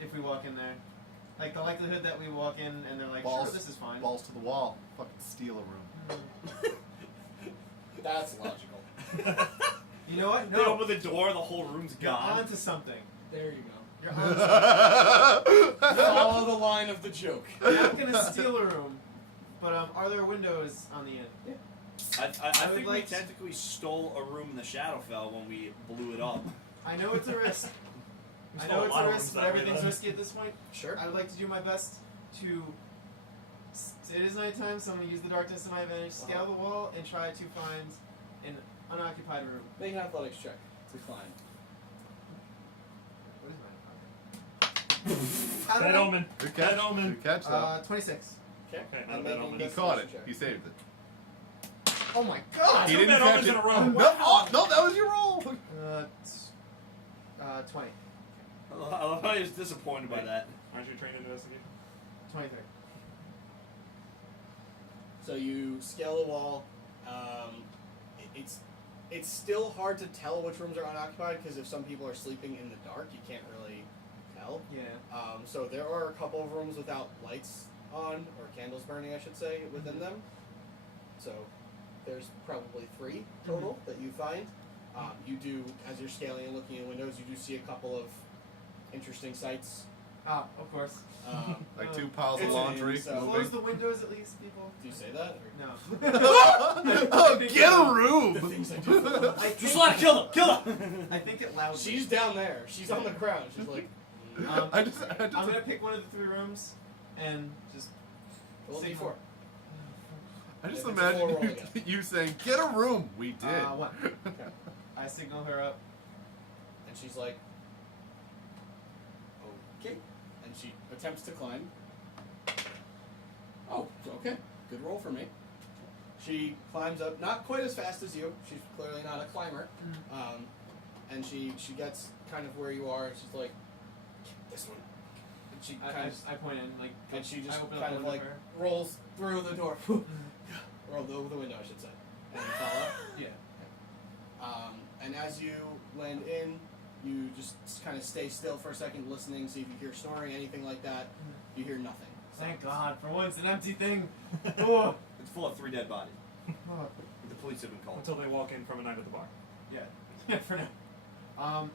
If we walk in there, like the likelihood that we walk in and they're like, Balls, sure, this is fine. balls to the wall. Fucking steal a room. That's logical. You know what? They No. open the door, the whole room's You're gone. onto something. There you go. You're onto something. Follow the line of the joke. I'm not gonna steal a room, but are there windows on the end? Yeah. I would think like we technically stole a room in the Shadowfell when we blew it up. I know it's a risk. We I stole know a it's lot a of risk, rooms but that way, everything's then. risky at this point. Sure. I would like to do my best to. It is nighttime, so I'm going to use the darkness to my advantage, scale the wall, and try to find an unoccupied room. Make an athletics check to climb. What is my How Bad did I- omen. Good Bad catch. omen. Good catch, though. 26. Okay. Okay, not I'm a bad making omen. He this caught it. check. He saved it. Oh my god! He Two didn't bad catch omens it. in a row. No, oh, no, that was your roll. 20. I love how he was disappointed by that. Aren't you trained in investigation? 23. So you scale the wall. It's still hard to tell which rooms are unoccupied because if some people are sleeping in the dark, you can't really tell. Yeah. So there are a couple of rooms without lights on, or candles burning, I should say, within them. So there's probably 3 total that you find. You do, as you're scaling and looking in windows, you do see a couple of interesting sights. Ah, of course. Like 2 piles It's of an laundry. inn, so- Close the windows at least, people. Do you say that? Or? No. Oh, get a The room. things I do. I Just think, let it kill him! Kill him! I think it loudly. She's down there. She's on the ground. She's like, I just I'm gonna pick one of the 3 rooms and just. roll Signal. D4. I just If it's a floor roll, imagine you saying, "Get a room." We did. 1. I signal her up. And she's like, okay. And she attempts to climb. Oh, okay. Good roll for me. She climbs up, not quite as fast as you. She's clearly not a climber. And she gets kind of where you are, and she's like, this one. And she kind of, I point in like. and she just I open up kind the of window like for her. rolls through the door. Or the window, I should say. And you fall up. Yeah. And as you land in, you just kind of stay still for a second, listening, see if you hear snoring, anything like that. You hear nothing. Thank God for once, an empty thing. Oh. It's full of 3 dead bodies. Oh. The police have been called. Until they walk in from a night at the bar. Yeah. For now. I'm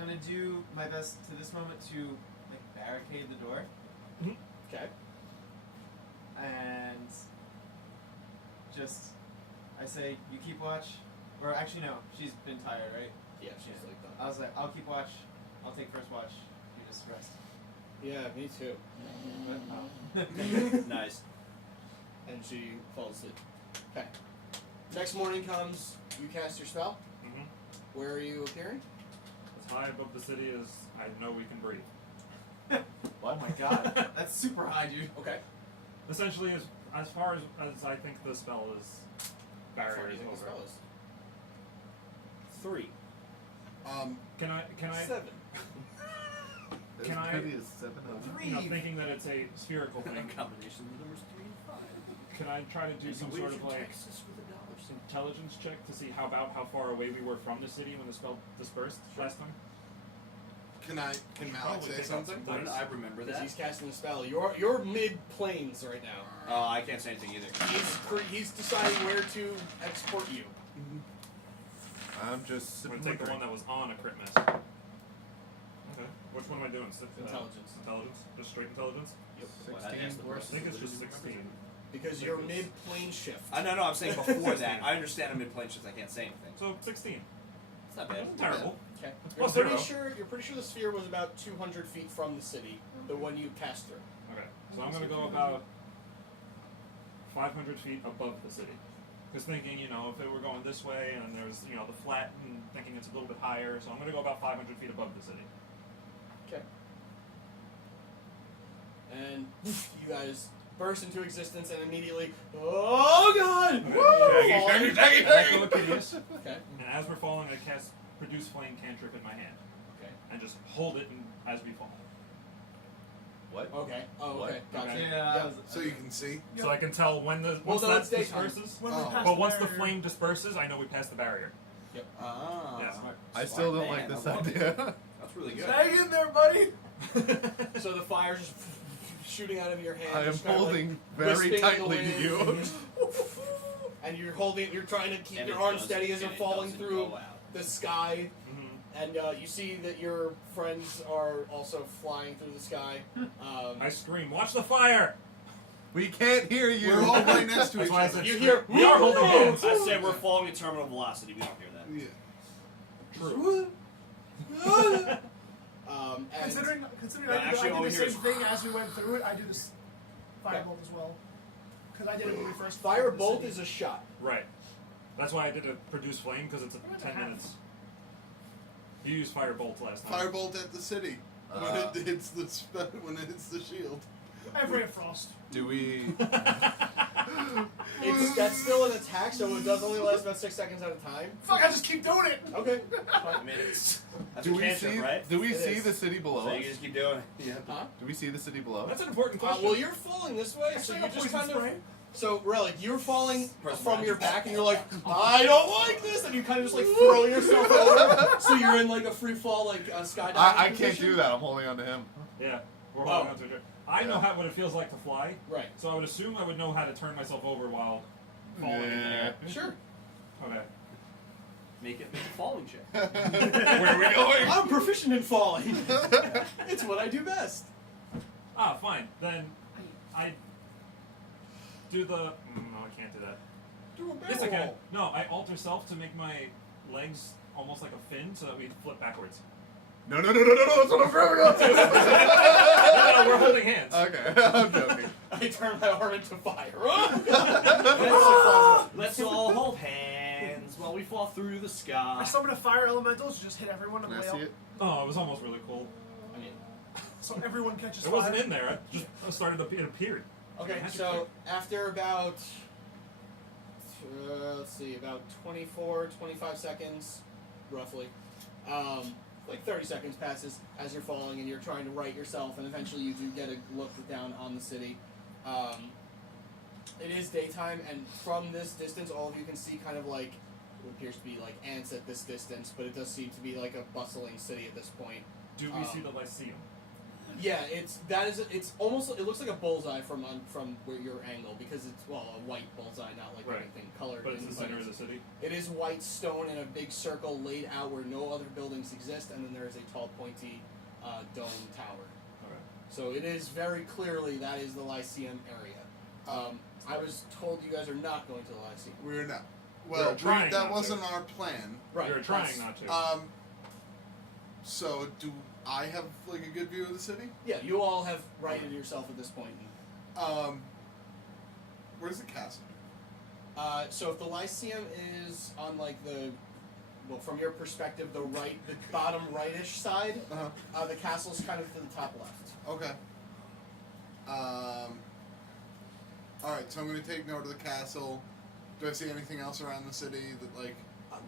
gonna do my best to this moment to like barricade the door Okay. and just I say you keep watch, or actually no, she's been tired, right? Yeah, she's Yeah. like that. I was like, I'll keep watch. I'll take first watch. You just rest. Yeah, me too. Oh. Nice. And she falls asleep. Okay. Next morning comes, you cast your spell. Mm-hmm. Where are you appearing? As high above the city as I know we can breathe. Oh my God, that's super high, dude. Okay. Essentially, as far as I think the spell is How far do barrier you is think the over. spell is? 3. Can I 7. Can I- Pretty as 7 of you know, thinking that it's a spherical thing, Combination of the numbers 3 and 5. can I try to do some sort of like Texas with $1. intelligence check to see how far away we were from the city when the spell dispersed last time? Can Malok Probably say pick up something? some Why did dice. I remember Because that? he's casting the spell. You're mid-planes right now. Oh, I can't say anything either. He's deciding where to export you. I'm just I'm sipping gonna take my the one drink. that was on a crit miss. Okay. Which one am I doing? Intelligence. Intelligence? Just straight intelligence? Well, I didn't ask the I person. think it's just 16. Because you're mid-plane shift. I know, I'm saying before that. I understand I'm mid-plane shift. I can't say anything. So 16. It's not bad. Not terrible. Okay. Plus You're pretty zero. sure. You're pretty sure the sphere was about 200 feet from the city, the one you passed through. Okay. So I'm gonna go about 500 feet above the city. Because thinking, you know, if it were going this way and there's, you know, the flat and thinking it's a little bit higher, so I'm gonna go about 500 feet above the city. Okay. And you guys burst into existence and immediately, oh god! Shaggy, shaggy, And I shaggy, go to Kitteus, Okay. and as we're falling, I cast Produce Flame cantrip in my hand. Okay. And just hold it, and as we fall. What? Okay. Oh, What? okay. Gotcha. Okay. Yeah. Yeah. So you can see. So I can tell when the Well, once no, that it's daytime. disperses. When we Oh. pass But once the barrier- flame disperses, I know we passed the barrier. Yep. Ah. Yeah. I still don't like this idea. That's really good. Hang in there, buddy. So the fire's just shooting out of your hand. I am just kinda holding like very wisping in the tightly to wind, you. and just- And you're holding. You're trying to keep And your it arm does- steady as and you're it falling doesn't through go out. the sky. Mm-hmm. And you see that your friends are also flying through the sky. I scream, "Watch the fire!" We can't hear you. We're all right next to That's each why I other. said You scream. hear- We are holding hands. I said we're falling at terminal velocity. We don't hear that. Yeah. True. And Considering Yeah, I actually, did over the here same is- thing as we went through it, I do this firebolt as well. Because I did it when we first. firebolt is a shot. Right. That's why I did a produce flame because it's We're at 10 half. minutes. You used firebolt last time. Firebolt at the city when it hits the when it hits the shield. I have Ray of Frost. Do we? That's still an attack, so it does only last about 6 seconds at a time. Fuck! I just keep doing it. Okay. I mean, it's that's Do a we cantrip, see? right? Do we It see is. the city below So you us? just keep doing it. Yeah. Huh? Do we see the city below us? That's an important question. Well, you're falling this way, so Actually, you a just poison kind of. spray. So, Rellik, you're falling Press from magic. your back, and you're like, I don't like this, and you kind of just like throw yourself over, so you're in like a free fall, like a skydiving. I can't position. do that. I'm holding on to him. Yeah. We're Oh. holding on to it. I know what it feels like to fly, Right. so I would assume I would know how to turn myself over while falling in the air. Sure. Okay. Make a falling check. Where are we going? I'm proficient in falling. It's what I do best. Ah, fine. Then I do the. No, I can't do that. Do a It's barrel okay. roll. No, I alter self to make my legs almost like a fin so that we flip backwards. No, that's what I'm grabbing up No, we're holding hands. Okay, I'm joking. I turn my arm into fire. Let's all hold hands while we fall through the I sky. summon a fire elemental to just hit everyone on the Can I way see out. it? Oh, it was almost really cool. I mean, So everyone catches It fire. wasn't in there. I started it appeared. okay, so after about, let's see, about 24, 25 seconds, roughly, like 30 seconds passes as you're falling and you're trying to right yourself, and eventually you do get a look down on the city. It is daytime, and from this distance, all of you can see kind of like what appears to be like ants at this distance, but it does seem to be like a bustling city at this point. Do we see the Lyceum? Yeah, it's almost, it looks like a bullseye from where your angle, because it's, well, a white bullseye, not like Right. anything colored. But it's in, the center of the city. It is white stone in a big circle laid out where no other buildings exist, and then there is a tall, pointy dome tower. Okay. So it is very clearly that is the Lyceum area. I was told you guys are not going to the Lyceum. We're not. We're Well, trying that not wasn't to. our plan. Right. We were trying that's- not to. So do I have like a good view of the city? Yeah, you all have righted yourself at this point. Where's the castle? So if the Lyceum is on like the, well, from your perspective, the bottom rightish side, the castle's kind of to the top left. Okay. All right. So I'm going to take note of the castle. Do I see anything else around the city that like?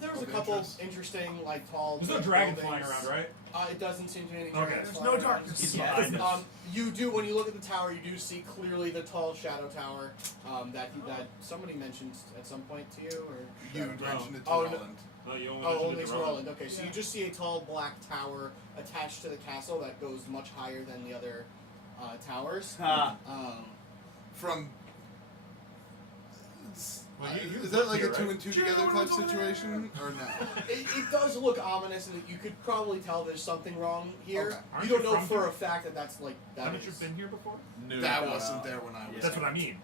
There's a Of couple interest. interesting, like tall. There's no brick dragon buildings. flying around, right? It doesn't seem to be any Okay. dragons There's flying no around. darkness. He's Yeah, behind us. You do, when you look at the tower, you do see clearly the tall shadow tower that somebody mentioned at some point to you, or You No. mentioned it to Oh, no. Roland. No, you only oh, mentioned only it to to Roland. Okay, so you Yeah. just see a tall black tower attached to the castle that goes much higher than the other towers. Ah. From. Well, you Is live that like here, a two right? and two Jim, together type what's over situation, or no? It does look ominous, and you could probably tell there's something wrong here. Okay. Aren't You don't you know from for here? a fact that that's like that. Haven't you is. been here before? No. That no, wasn't no. there when I was. That's what I mean.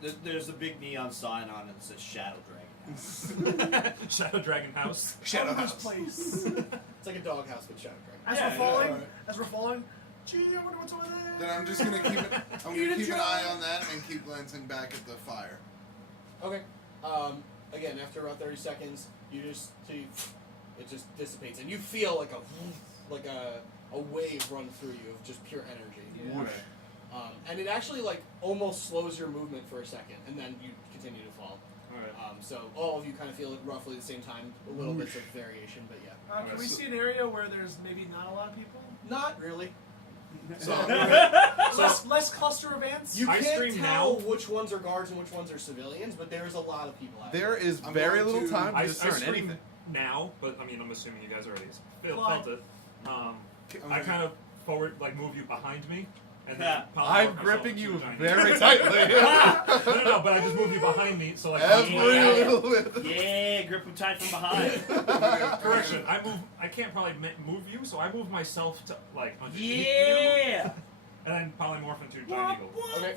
Yeah. There's a big neon sign on it that says Shadow Dragon. Shadow Dragon House. Shadow This House. place. It's like a doghouse with shadow dragon. As Yeah, we're falling, alright. gee, I wonder what's over there. Then I'm just gonna keep it. I'm Eat gonna a keep an jar. eye on that and keep glancing back at the fire. Okay. Again, after about 30 seconds, you just see it just dissipates, and you feel like a wave run through you of just pure energy. Yeah. And it actually like almost slows your movement for a second, and then you continue to fall. Alright. So all of you kind of feel it roughly at the same time, a little bits of variation, but yeah. Can we see an area where there's maybe not a lot of people? Not really. So, Less cluster of ants. You I can't scream tell now. which ones are guards and which ones are civilians, but there's a lot of people out There is I'm very going little to- time to I discern scream anything. now, but I mean, I'm assuming you guys already Fly. felt it. I'm I gonna- kind of forward, like, move you behind me, and Yeah. then I'm polymorph myself gripping into you a giant very ant. tightly. No, but I just move you behind me, so like Every Yeah. little bit. Yeah, grip him tight from behind. correction. I can't probably move you, so I move myself to like underneath you, Yeah. and then polymorph into a giant eagle. Okay.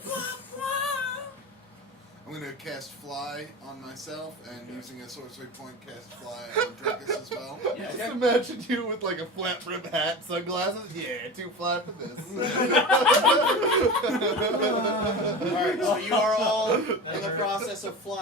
I'm gonna cast fly on myself and using a sorcery point cast fly on Drekas as well. Yeah. Just imagine you with like a flat brim hat, sunglasses. Yeah, too flat for this. Alright, so you are all in the process of flying.